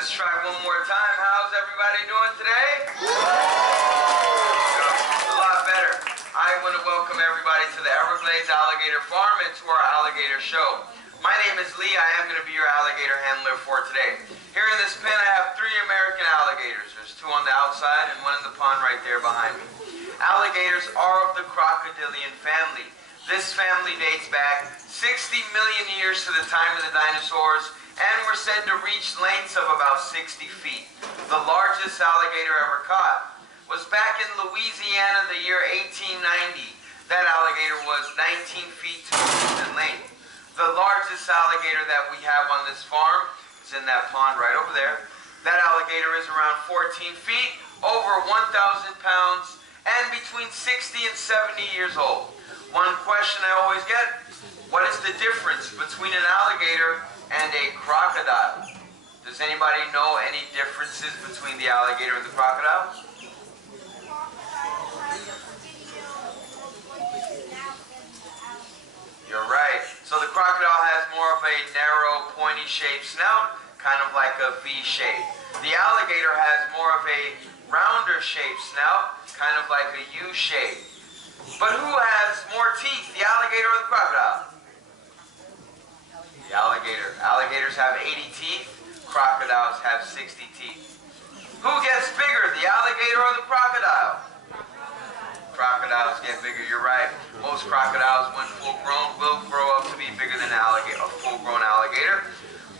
Let's try one more time. How's everybody doing today? A lot better. I want to welcome everybody to the Everglades Alligator Farm and to our alligator show. My name is Lee. I am going to be your alligator handler for today. Here in this pen I have 3 American alligators. There's 2 on the outside and 1 in the pond right there behind me. Alligators are of the crocodilian family. This family dates back 60 million years to the time of the dinosaurs and were said to reach lengths of about 60 feet. The largest alligator ever caught was back in Louisiana the year 1890. That alligator was 19 feet 2 inches in length. The largest alligator that we have on this farm is in that pond right over there. That alligator is around 14 feet, over 1,000 pounds, and between 60 and 70 years old. One question I always get, what is the difference between an alligator and a crocodile? Does anybody know any differences between the alligator and the crocodile? You're right. So the crocodile has more of a narrow, pointy-shaped snout, kind of like a V shape. The alligator has more of a rounder-shaped snout, kind of like a U shape. But who has more teeth, the alligator or the crocodile? The alligator. Alligators have 80 teeth. Crocodiles have 60 teeth. Who gets bigger, the alligator or the crocodile? Crocodiles get bigger, you're right. Most crocodiles, when full grown, will grow up to be bigger than a full-grown alligator.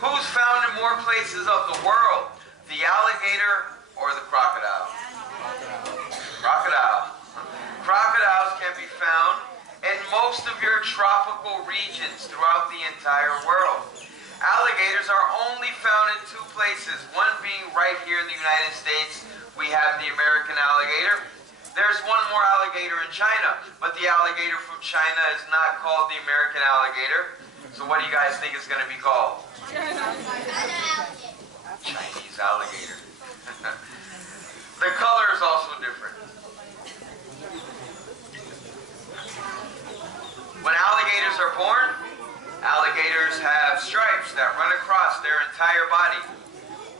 Who's found in more places of the world, the alligator or the crocodile? Crocodile. Crocodiles can be found in most of your tropical regions throughout the entire world. Alligators are only found in 2 places, one being right here in the United States. We have the American alligator. There's 1 more alligator in China, but the alligator from China is not called the American alligator. So what do you guys think it's going to be called? Chinese alligator. The color is also different. When alligators are born, alligators have stripes that run across their entire body.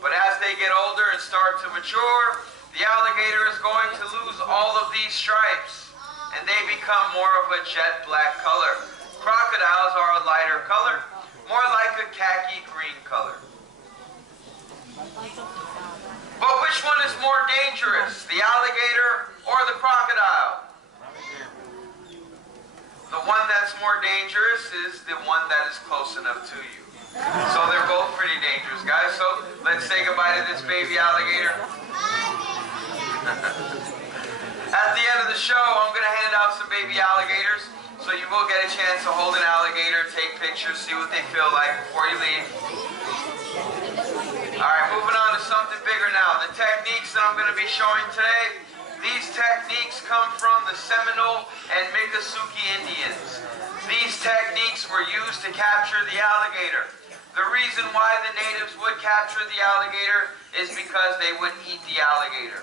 But as they get older and start to mature, the alligator is going to lose all of these stripes, and they become more of a jet black color. Crocodiles are a lighter color, more like a khaki green color. But which one is more dangerous, the alligator or the crocodile? The one that's more dangerous is the one that is close enough to you. So they're both pretty dangerous, guys. So let's say goodbye to this baby alligator. At the end of the show, I'm going to hand out some baby alligators. So you will get a chance to hold an alligator, take pictures, see what they feel like before you leave. Alright, moving on to something bigger now. The techniques that I'm going to be showing today. These techniques come from the Seminole and Miccosukee Indians. These techniques were used to capture the alligator. The reason why the natives would capture the alligator is because they would eat the alligator.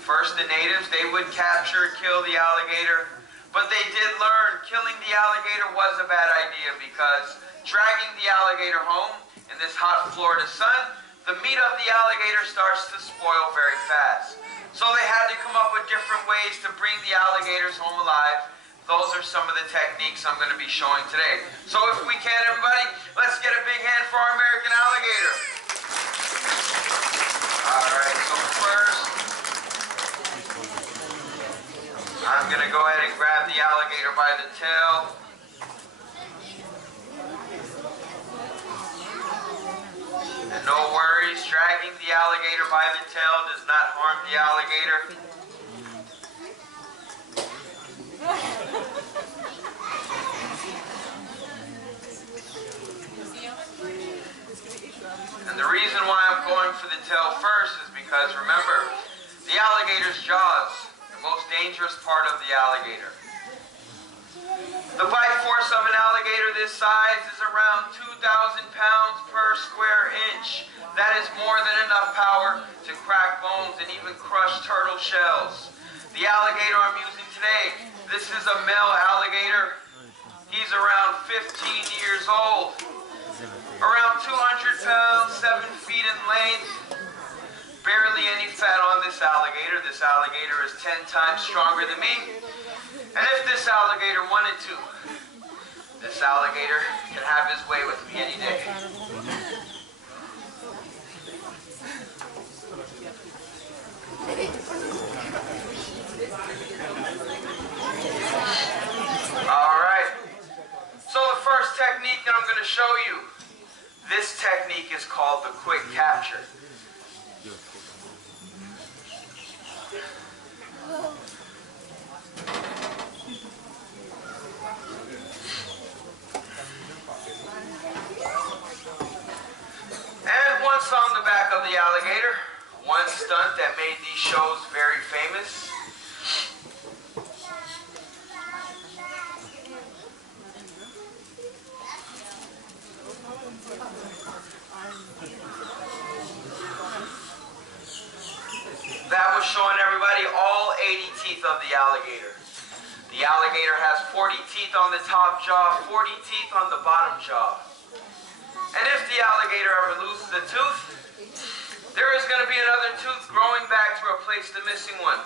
First, the natives, they would capture, kill the alligator, but they did learn killing the alligator was a bad idea because dragging the alligator home in this hot Florida sun, the meat of the alligator starts to spoil very fast. So they had to come up with different ways to bring the alligators home alive. Those are some of the techniques I'm going to be showing today. So if we can, everybody, let's get a big hand for our American alligator. Alright, so first, I'm going to go ahead and grab the alligator by the tail. And no worries, dragging the alligator by the tail does not harm the alligator. And the reason why I'm going for the tail first is because, remember, the alligator's jaws, the most dangerous part of the alligator. The bite force of an alligator this size is around 2,000 pounds per square inch. That is more than enough power to crack bones and even crush turtle shells. The alligator I'm using today, this is a male alligator. He's around 15 years old. Around 200 pounds, 7 feet in length. barely any fat on this alligator. This alligator is 10 times stronger than me. And if this alligator wanted to, this alligator can have his way with me any day. All right. So the first technique that I'm going to show you, this technique is called the quick capture. And once on the back of the alligator, one stunt that made these shows very famous. That was showing everybody all 80 teeth of the alligator. The alligator has 40 teeth on the top jaw, 40 teeth on the bottom jaw. And if the alligator ever loses a tooth, there is going to be another tooth growing back to replace the missing one.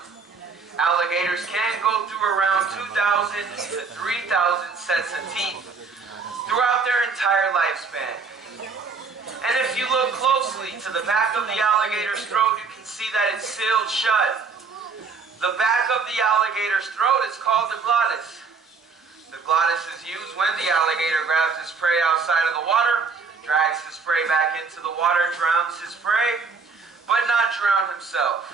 Alligators can go through around 2,000 to 3,000 sets of teeth throughout their entire lifespan. And if you look closely to the back of the alligator's throat, you can see that it's sealed shut. The back of the alligator's throat is called the glottis. The glottis is used when the alligator grabs his prey outside of the water, drags his prey back into the water, drowns his prey, but not drown himself.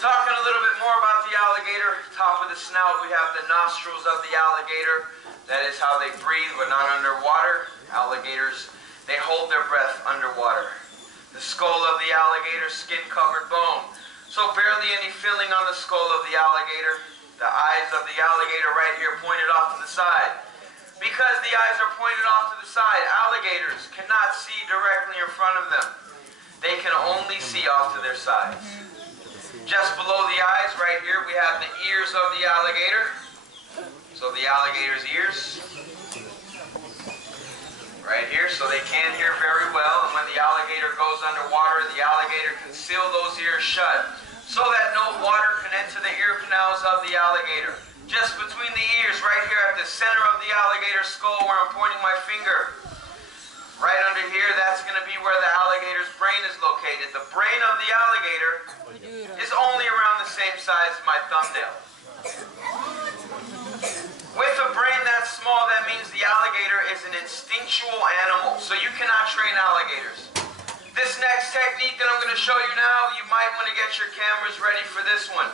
Talking a little bit more about the alligator, top of the snout, we have the nostrils of the alligator. That is how they breathe, but not underwater. Alligators, they hold their breath underwater. The skull of the alligator, skin-covered bone. So barely any filling on the skull of the alligator. The eyes of the alligator right here pointed off to the side. Because the eyes are pointed off to the side, alligators cannot see directly in front of them. They can only see off to their sides. Just below the eyes, right here, we have the ears of the alligator. So the alligator's ears, right here, so they can hear very well. And when the alligator goes underwater, the alligator can seal those ears shut so that no water can enter the ear canals of the alligator. Just between the ears, right here at the center of the alligator's skull where I'm pointing my finger. Right under here, that's going to be where the alligator's brain is located. The brain of the alligator is only around the same size as my thumbnail. With a brain that small, that means the alligator is an instinctual animal, so you cannot train alligators. This next technique that I'm going to show you now, you might want to get your cameras ready for this one.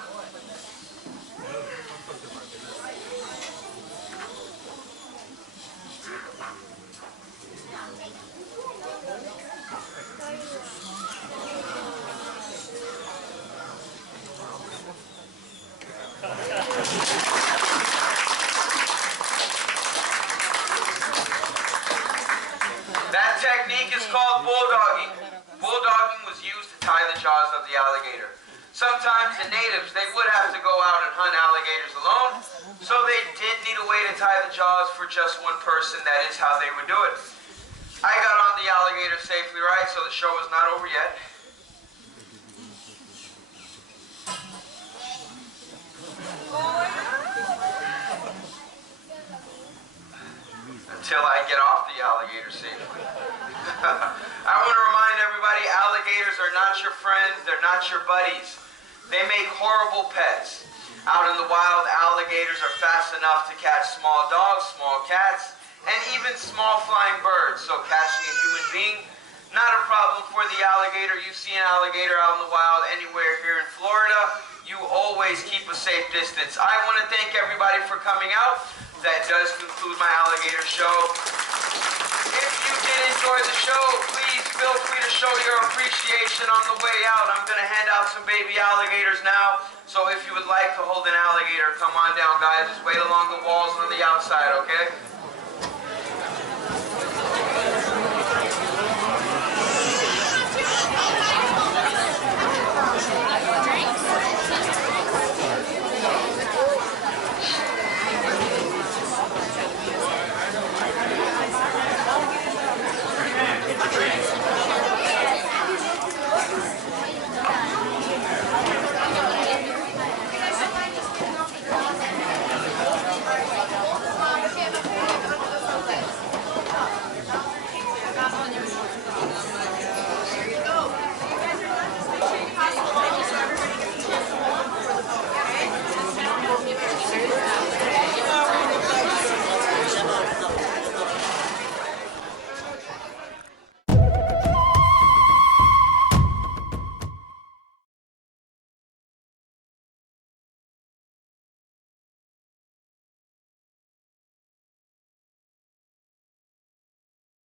That technique is called bulldogging. Bulldogging was used to tie the jaws of the alligator. Sometimes the natives, they would have to go out and hunt alligators alone, so they did need a way to tie the jaws for just one person. That is how they would do it. I got on the alligator safely, right, so the show is not over yet. Until I get off the alligator safely. I want to remind everybody, alligators are not your friends, they're not your buddies. They make horrible pets. Out in the wild, alligators are fast enough to catch small dogs, small cats, and even small flying birds. So catching a human being, not a problem for the alligator. You see an alligator out in the wild anywhere here in Florida, you always keep a safe distance. I want to thank everybody for coming out. That does conclude my alligator show. If you did enjoy the show, please feel free to show your appreciation on the way out. I'm going to hand out some baby alligators now. So if you would like to hold an alligator, come on down, guys. Just wait along the walls on the outside, okay?